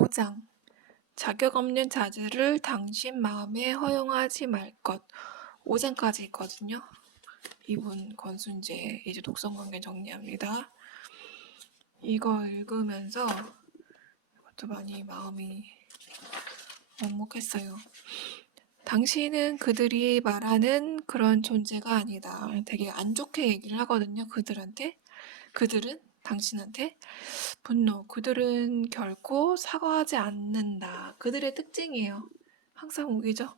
5장 자격 없는 자질을 당신 마음에 허용하지 말 것. 5장까지 있거든요. 이분 권순재 이제 독성관계 정리합니다. 이거 읽으면서 이것도 많이 마음이 먹먹했어요. 당신은 그들이 말하는 그런 존재가 아니다. 되게 안 좋게 얘기를 하거든요. 그들은 당신한테 분노. 그들은 결코 사과하지 않는다. 그들의 특징이에요. 항상 우기죠.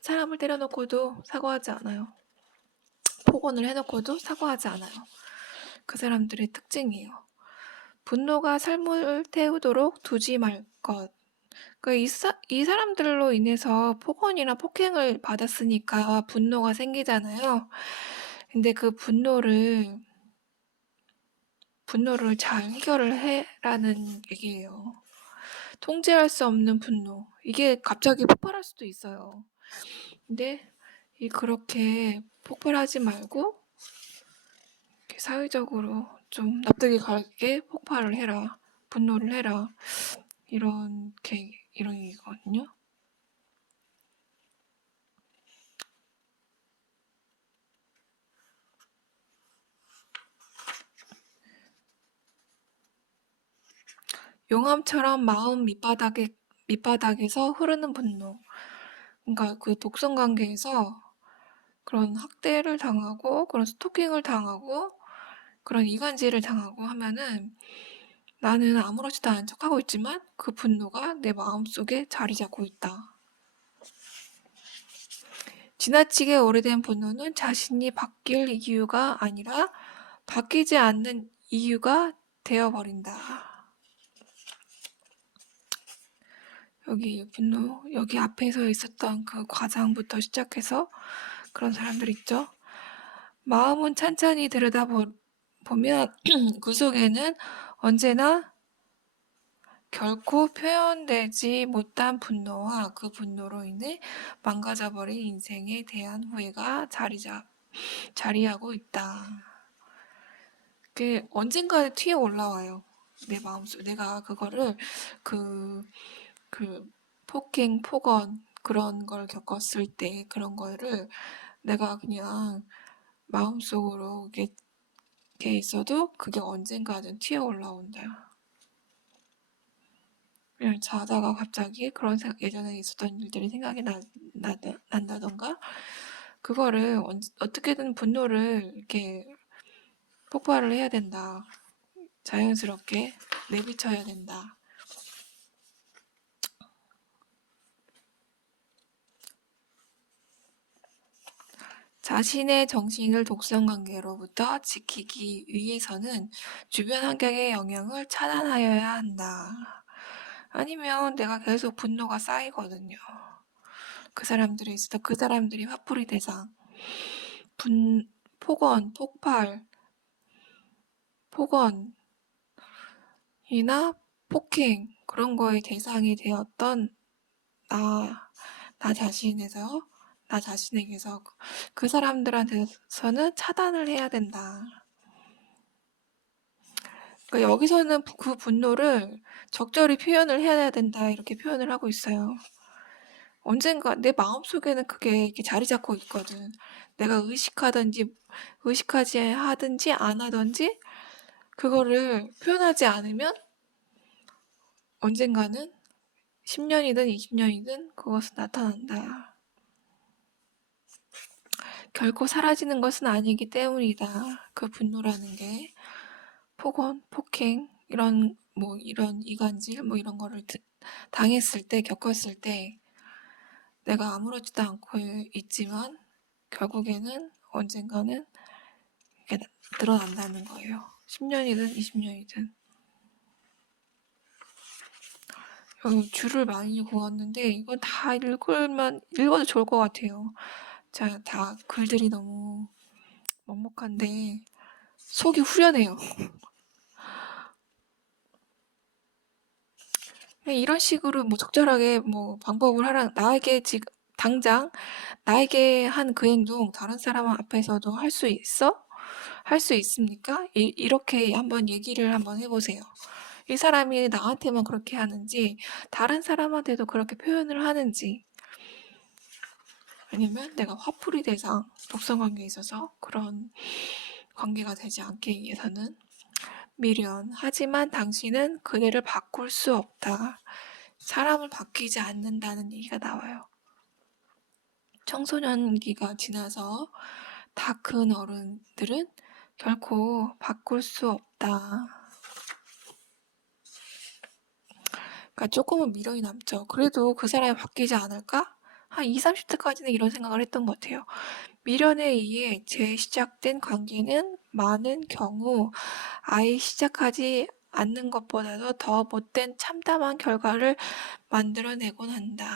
사람을 때려놓고도 사과하지 않아요. 폭언을 해놓고도 사과하지 않아요. 그 사람들의 특징이에요. 분노가 삶을 태우도록 두지 말 것. 그러니까 이 사람들로 인해서 폭언이나 폭행을 받았으니까 분노가 생기잖아요. 근데 그 분노를 잘 해결을 해라는 얘기예요. 통제할 수 없는 분노. 이게 갑자기 폭발할 수도 있어요. 근데 그렇게 폭발하지 말고 사회적으로 좀 납득이 가게 폭발을 해라. 분노를 해라. 이런 얘기거든요. 용암처럼 마음 밑바닥에서 흐르는 분노. 그러니까 그 독성 관계에서 그런 학대를 당하고 그런 스토킹을 당하고 그런 이간질을 당하고 하면은 나는 아무렇지도 않은 척하고 있지만 그 분노가 내 마음속에 자리 잡고 있다. 지나치게 오래된 분노는 자신이 바뀔 이유가 아니라 바뀌지 않는 이유가 되어버린다. 여기 분노, 여기 앞에서 있었던 그 과장부터 시작해서 그런 사람들 있죠. 마음은 찬찬히 들여다보면 그 속에는 언제나 결코 표현되지 못한 분노와 그 분노로 인해 망가져버린 인생에 대한 후회가 자리하고 있다. 그게 언젠가 튀어 올라와요. 내 마음속 내가 그거를 그 폭행, 폭언 그런 걸 겪었을 때 그런 거를 내가 그냥 마음속으로 이렇게 있어도 그게 언젠가는 튀어 올라온다. 그냥 자다가 갑자기 그런 예전에 있었던 일들이 생각이 난다던가 그거를 어떻게든 분노를 이렇게 폭발을 해야 된다. 자연스럽게 내비쳐야 된다. 자신의 정신을 독성관계로부터 지키기 위해서는 주변 환경의 영향을 차단하여야 한다. 아니면 내가 계속 분노가 쌓이거든요. 그 사람들이 화풀이 대상, 폭언, 폭언이나 폭행 그런 거에 대상이 되었던 나 자신에게서 그 사람들한테서는 차단을 해야 된다. 그러니까 여기서는 그 분노를 적절히 표현을 해야 된다 이렇게 표현을 하고 있어요. 언젠가 내 마음속에는 그게 이렇게 자리 잡고 있거든. 내가 의식하지 하든지 안 하든지 그거를 표현하지 않으면 언젠가는 10년이든 20년이든 그것은 나타난다. 결코 사라지는 것은 아니기 때문이다. 그 분노라는 게 폭언, 폭행 이런 이간질 이런 거를 당했을 때 겪었을 때 내가 아무렇지도 않고 있지만 결국에는 언젠가는 이렇게 드러난다는 거예요. 10년이든 20년이든. 여기 줄을 많이 그었는데 이건 다 읽어도 좋을 것 같아요. 자, 다 글들이 너무 먹먹한데 속이 후련해요. 이런 식으로 적절하게 방법을 하라. 나에게 지금 당장 나에게 한 그 행동 다른 사람 앞에서도 할 수 있어? 할 수 있습니까? 이렇게 한번 얘기를 한번 해보세요. 이 사람이 나한테만 그렇게 하는지 다른 사람한테도 그렇게 표현을 하는지, 아니면 내가 화풀이 대상, 독성 관계에 있어서 그런 관계가 되지 않기 위해서는 미련. 하지만 당신은 그대를 바꿀 수 없다. 사람을 바뀌지 않는다는 얘기가 나와요. 청소년기가 지나서 다 큰 어른들은 결코 바꿀 수 없다. 그러니까 조금은 미련이 남죠. 그래도 그 사람이 바뀌지 않을까? 한 20, 30대까지는 이런 생각을 했던 것 같아요. 미련에 의해 재시작된 관계는 많은 경우 아예 시작하지 않는 것보다도 더 못된 참담한 결과를 만들어내곤 한다.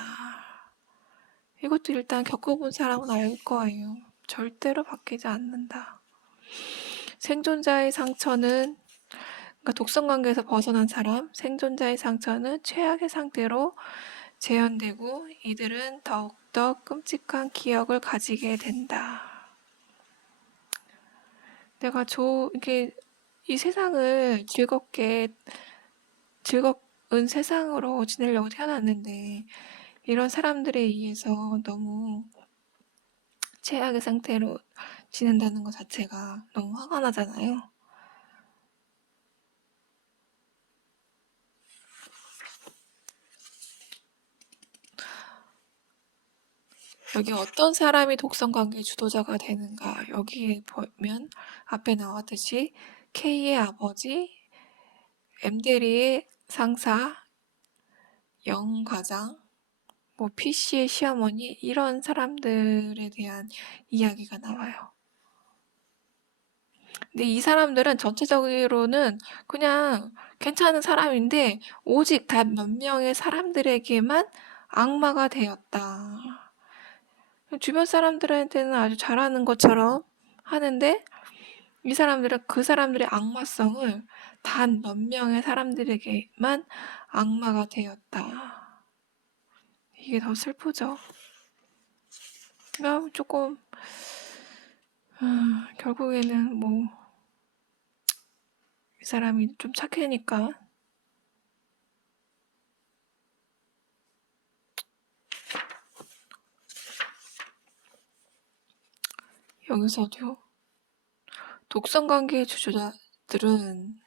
이것도 일단 겪어본 사람은 알 거예요. 절대로 바뀌지 않는다. 생존자의 상처는, 그러니까 독성관계에서 벗어난 사람, 생존자의 상처는 최악의 상태로 재현되고 이들은 더욱더 끔찍한 기억을 가지게 된다. 내가 이렇게 이 세상을 즐거운 세상으로 지내려고 태어났는데 이런 사람들에 의해서 너무 최악의 상태로 지낸다는 것 자체가 너무 화가 나잖아요. 여기 어떤 사람이 독성관계 주도자가 되는가, 여기에 보면 앞에 나왔듯이 K의 아버지, M대리의 상사, 영 과장, PC의 시어머니, 이런 사람들에 대한 이야기가 나와요. 근데 이 사람들은 전체적으로는 그냥 괜찮은 사람인데 오직 단 몇 명의 사람들에게만 악마가 되었다. 주변 사람들한테는 아주 잘하는 것처럼 하는데 이 사람들은 그 사람들의 악마성을 단 몇 명의 사람들에게만 악마가 되었다. 이게 더 슬프죠. 그러니까 조금 결국에는 이 사람이 좀 착해니까 여기서도 독성관계의 주저자들은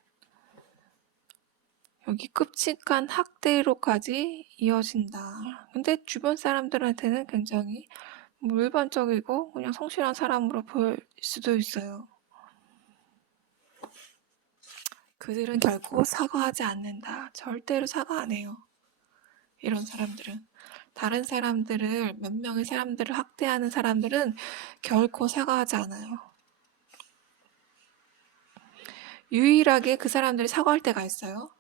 여기 끔찍한 학대로까지 이어진다. 근데 주변 사람들한테는 굉장히 일반적이고 그냥 성실한 사람으로 보일 수도 있어요. 그들은 결코 사과하지 않는다. 절대로 사과 안 해요. 이런 사람들은. 다른 사람들을, 몇 명의 사람들을 학대하는 사람들은 결코 사과하지 않아요. 유일하게 그 사람들이 사과할 때가 있어요.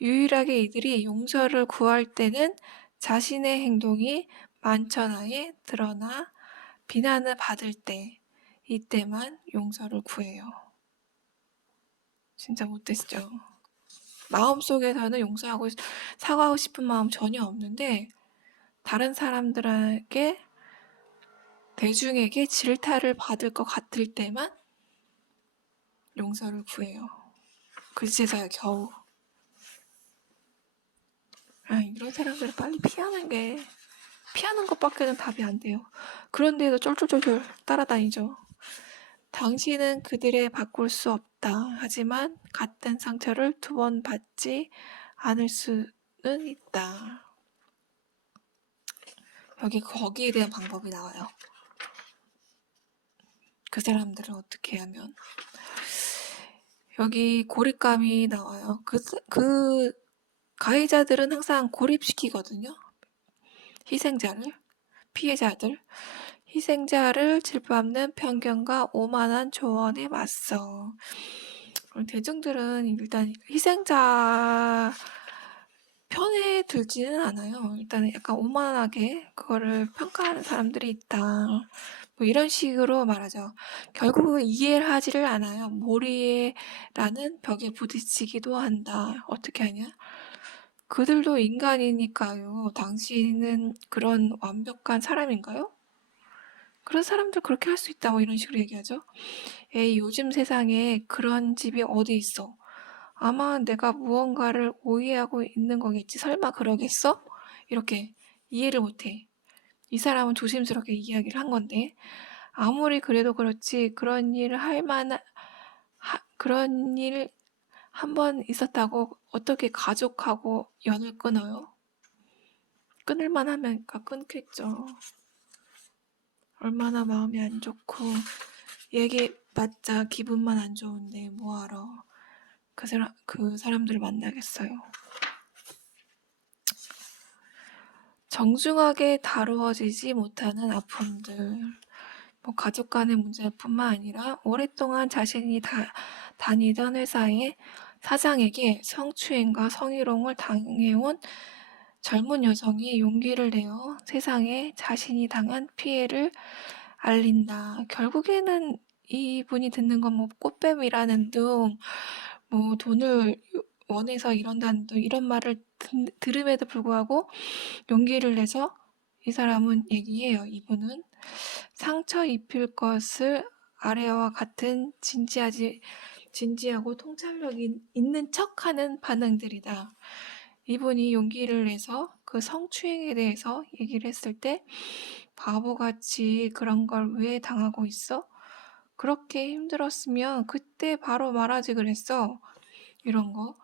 유일하게 이들이 용서를 구할 때는 자신의 행동이 만천하에 드러나 비난을 받을 때, 이때만 용서를 구해요. 진짜 못됐죠. 마음속에서는 사과하고 싶은 마음 전혀 없는데 다른 사람들에게, 대중에게 질타를 받을 것 같을 때만 용서를 구해요. 그제서야 겨우. 이런 사람들은 빨리 피하는 것밖에는 답이 안 돼요. 그런데도 쫄쫄쫄쫄 따라다니죠. 당신은 그들의 바꿀 수 없다. 하지만 같은 상처를 2번 받지 않을 수는 있다. 거기에 대한 방법이 나와요. 그 사람들을 어떻게 하면. 여기 고립감이 나와요. 그 가해자들은 항상 고립시키거든요. 희생자를 짓밟는 편견과 오만한 조언에 맞서. 대중들은 일단 희생자 편에 들지는 않아요. 일단 약간 오만하게 그거를 평가하는 사람들이 있다. 이런 식으로 말하죠. 결국은 이해를 하지를 않아요. 모리에라는 벽에 부딪히기도 한다. 어떻게 하냐? 그들도 인간이니까요. 당신은 그런 완벽한 사람인가요? 그런 사람들 그렇게 할 수 있다. 이런 식으로 얘기하죠. 에이, 요즘 세상에 그런 집이 어디 있어? 아마 내가 무언가를 오해하고 있는 거겠지. 설마 그러겠어? 이렇게 이해를 못해. 이 사람은 조심스럽게 이야기를 한 건데 아무리 그래도 그렇지 그런 일을 할 만한 그런 일 한 번 있었다고 어떻게 가족하고 연을 끊어요? 끊을만 하면 끊겠죠. 얼마나 마음이 안 좋고 얘기해봤자 기분만 안 좋은데 뭐하러 그 사람들을 만나겠어요. 정중하게 다루어지지 못하는 아픔들, 가족 간의 문제뿐만 아니라 오랫동안 자신이 다니던 회사의 사장에게 성추행과 성희롱을 당해온 젊은 여성이 용기를 내어 세상에 자신이 당한 피해를 알린다. 결국에는 이분이 듣는 건 꽃뱀이라는 둥, 돈을 원해서 이런다는 둥, 이런 말을 들음에도 불구하고 용기를 내서 이 사람은 얘기해요. 이분은 상처 입힐 것을 아래와 같은 진지하고 통찰력 있는 척하는 반응들이다. 이분이 용기를 내서 그 성추행에 대해서 얘기를 했을 때 바보같이 그런 걸 왜 당하고 있어? 그렇게 힘들었으면 그때 바로 말하지 그랬어. 이런 거.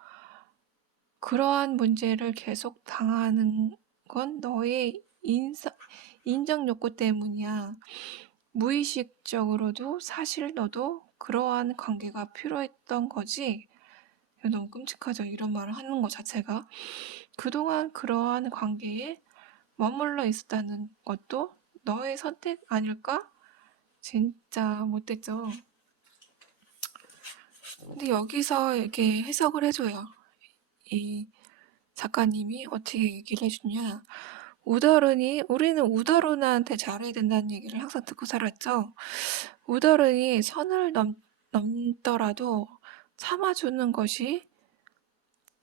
그러한 문제를 계속 당하는 건 너의 인정 욕구 때문이야. 무의식적으로도 사실 너도 그러한 관계가 필요했던 거지. 너무 끔찍하죠. 이런 말을 하는 것 자체가. 그동안 그러한 관계에 머물러 있었다는 것도 너의 선택 아닐까? 진짜 못됐죠. 근데 여기서 이렇게 해석을 해줘요. 이 작가님이 어떻게 얘기를 해주냐. 우리는 우더른한테 잘해야 된다는 얘기를 항상 듣고 살았죠. 우더른이 선을 넘더라도 참아주는 것이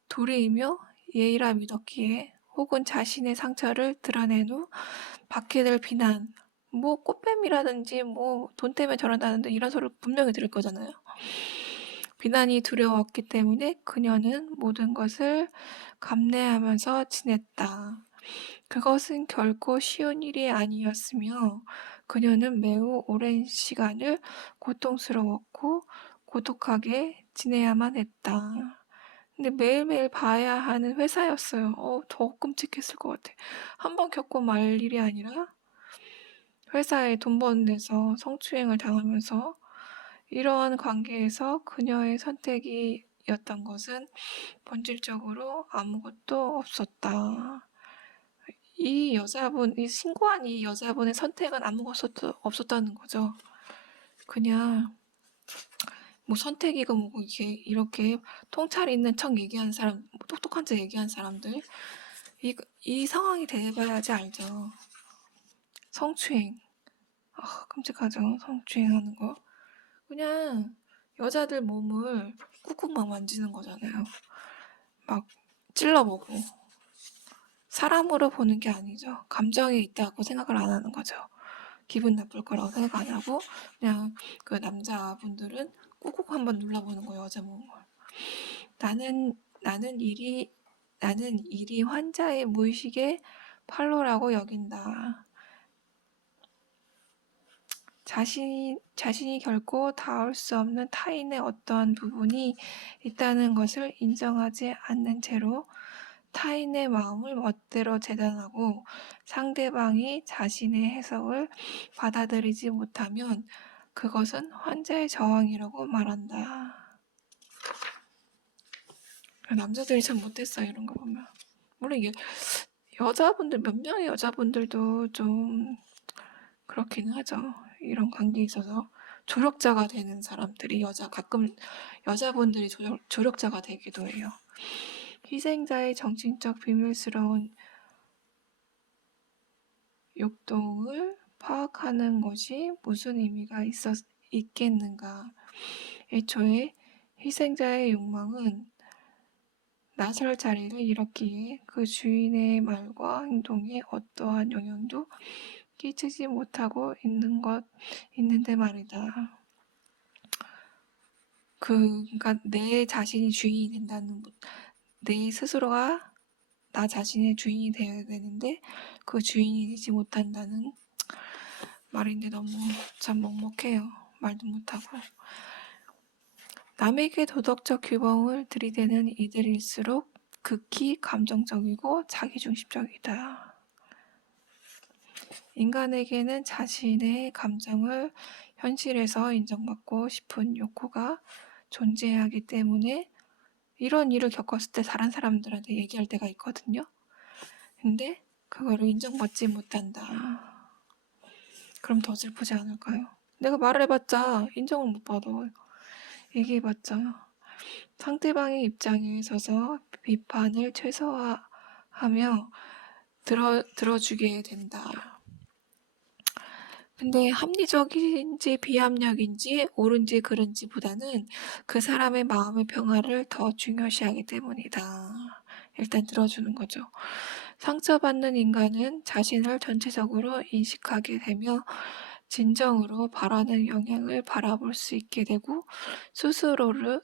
도리이며 예의라 믿었기에 혹은 자신의 상처를 드러낸 후 받게 될 비난, 꽃뱀이라든지 돈 때문에 저런다는데 이런 소리를 분명히 들을 거잖아요. 비난이 두려웠기 때문에 그녀는 모든 것을 감내하면서 지냈다. 그것은 결코 쉬운 일이 아니었으며 그녀는 매우 오랜 시간을 고통스러웠고 고독하게 지내야만 했다. 근데 매일매일 봐야 하는 회사였어요. 더 끔찍했을 것 같아. 한 번 겪고 말 일이 아니라 회사에 돈 버는 데서 성추행을 당하면서 이러한 관계에서 그녀의 선택이었던 것은 본질적으로 아무것도 없었다. 이 신고한 이 여자분의 선택은 아무것도 없었다는 거죠. 그냥 선택이고 이렇게 통찰 있는 척 얘기하는 사람, 똑똑한 척 얘기하는 사람들, 이 상황이 돼봐야지 알죠. 성추행. 끔찍하죠. 성추행하는 거. 그냥 여자들 몸을 꾹꾹 막 만지는 거잖아요. 막 찔러보고. 사람으로 보는 게 아니죠. 감정이 있다고 생각을 안 하는 거죠. 기분 나쁠 거라고 생각 안 하고 그냥 그 남자분들은 꾹꾹 한번 눌러보는 거예요. 여자 몸을. 나는 일이 환자의 무의식의 팔로라고 여긴다. 자신이 결코 닿을 수 없는 타인의 어떠한 부분이 있다는 것을 인정하지 않는 채로 타인의 마음을 멋대로 재단하고 상대방이 자신의 해석을 받아들이지 못하면 그것은 환자의 저항이라고 말한다. 남자들이 참 못했어요. 이런 거 보면. 물론 몇 명의 여자분들도 좀 그렇기는 하죠. 이런 관계에 있어서 조력자가 되는 사람들이 가끔 여자분들이 조력자가 되기도 해요. 희생자의 정신적 비밀스러운 욕동을 파악하는 것이 무슨 의미가 있겠는가. 애초에 희생자의 욕망은 나설 자리를 잃었기에 그 주인의 말과 행동에 어떠한 영향도 끼치지 못하고 있는데 말이다. 그러니까 내 자신이 주인이 된다는, 내 스스로가 나 자신의 주인이 되어야 되는데 그 주인이 되지 못한다는 말인데 너무 참 먹먹해요. 말도 못하고. 남에게 도덕적 규범을 들이대는 이들일수록 극히 감정적이고 자기중심적이다. 인간에게는 자신의 감정을 현실에서 인정받고 싶은 욕구가 존재하기 때문에 이런 일을 겪었을 때 다른 사람들한테 얘기할 때가 있거든요. 근데 그거를 인정받지 못한다. 그럼 더 슬프지 않을까요? 내가 말을 해봤자 인정을 못 받아. 얘기해봤자 상대방의 입장에 서서 비판을 최소화하며 들어주게 된다. 근데 합리적인지 비합리적인지 옳은지 그른지보다는 그 사람의 마음의 평화를 더 중요시하기 때문이다. 일단 들어주는 거죠. 상처받는 인간은 자신을 전체적으로 인식하게 되며 진정으로 바라는 영향을 바라볼 수 있게 되고 스스로를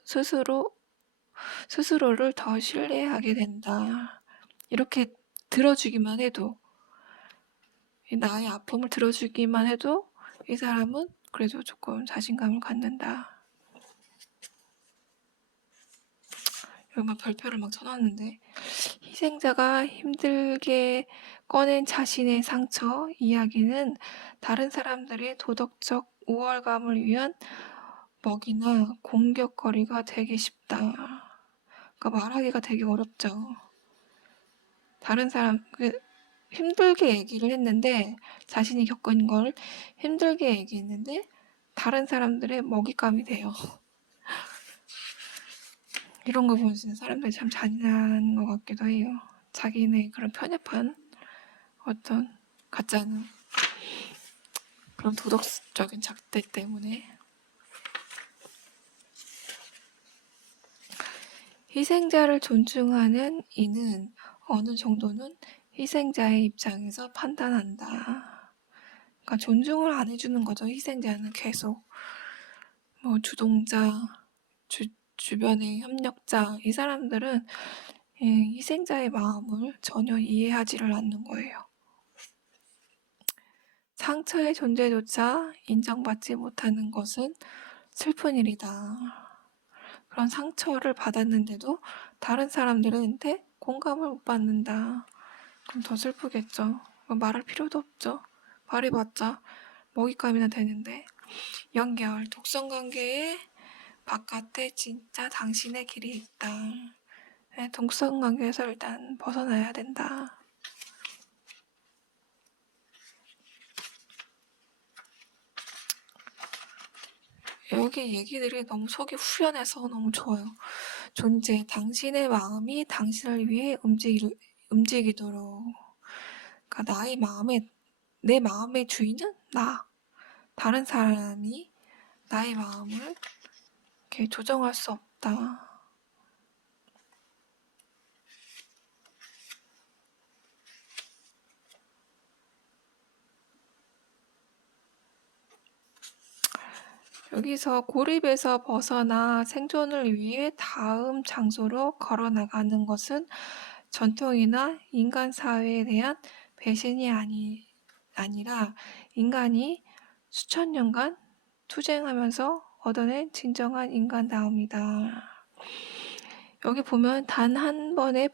더 신뢰하게 된다. 이렇게 들어주기만 해도, 나의 아픔을 들어주기만 해도 이 사람은 그래도 조금 자신감을 갖는다. 여기 막 별표를 막 쳐놨는데, 희생자가 힘들게 꺼낸 자신의 상처 이야기는 다른 사람들의 도덕적 우월감을 위한 먹이나 공격거리가 되기 쉽다. 그러니까 말하기가 되게 어렵죠. 다른 사람, 힘들게 얘기를 했는데, 자신이 겪은 걸 힘들게 얘기했는데 다른 사람들의 먹잇감이 돼요. 이런 거 보면 진짜 사람들이 참 잔인한 것 같기도 해요. 자기네 그런 편협한 어떤 가짜는 그런 도덕적인 잣대 때문에. 희생자를 존중하는 이는 어느 정도는 희생자의 입장에서 판단한다. 그러니까 존중을 안 해주는 거죠. 희생자는 계속 뭐 주동자, 주변의 협력자, 이 사람들은 희생자의 마음을 전혀 이해하지를 않는 거예요. 상처의 존재조차 인정받지 못하는 것은 슬픈 일이다. 그런 상처를 받았는데도 다른 사람들한테 공감을 못 받는다. 그럼 더 슬프겠죠. 말할 필요도 없죠. 말해봤자 먹잇감이나 되는데. 연결, 독성관계의 바깥에 진짜 당신의 길이 있다. 독성관계에서 일단 벗어나야 된다. 여기 얘기들이 너무 속이 후련해서 너무 좋아요. 존재, 당신의 마음이 당신을 위해 움직이도록. 그러니까 내 마음의 주인은 나. 다른 사람이 나의 마음을 이렇게 조정할 수 없다. 여기서 고립에서 벗어나 생존을 위해 다음 장소로 걸어나가는 것은 전통이나 인간 사회에 대한 배신이 아니라 인간이 수천 년간 투쟁하면서 얻어낸 진정한 인간다움이다. 여기 보면 단 한 번의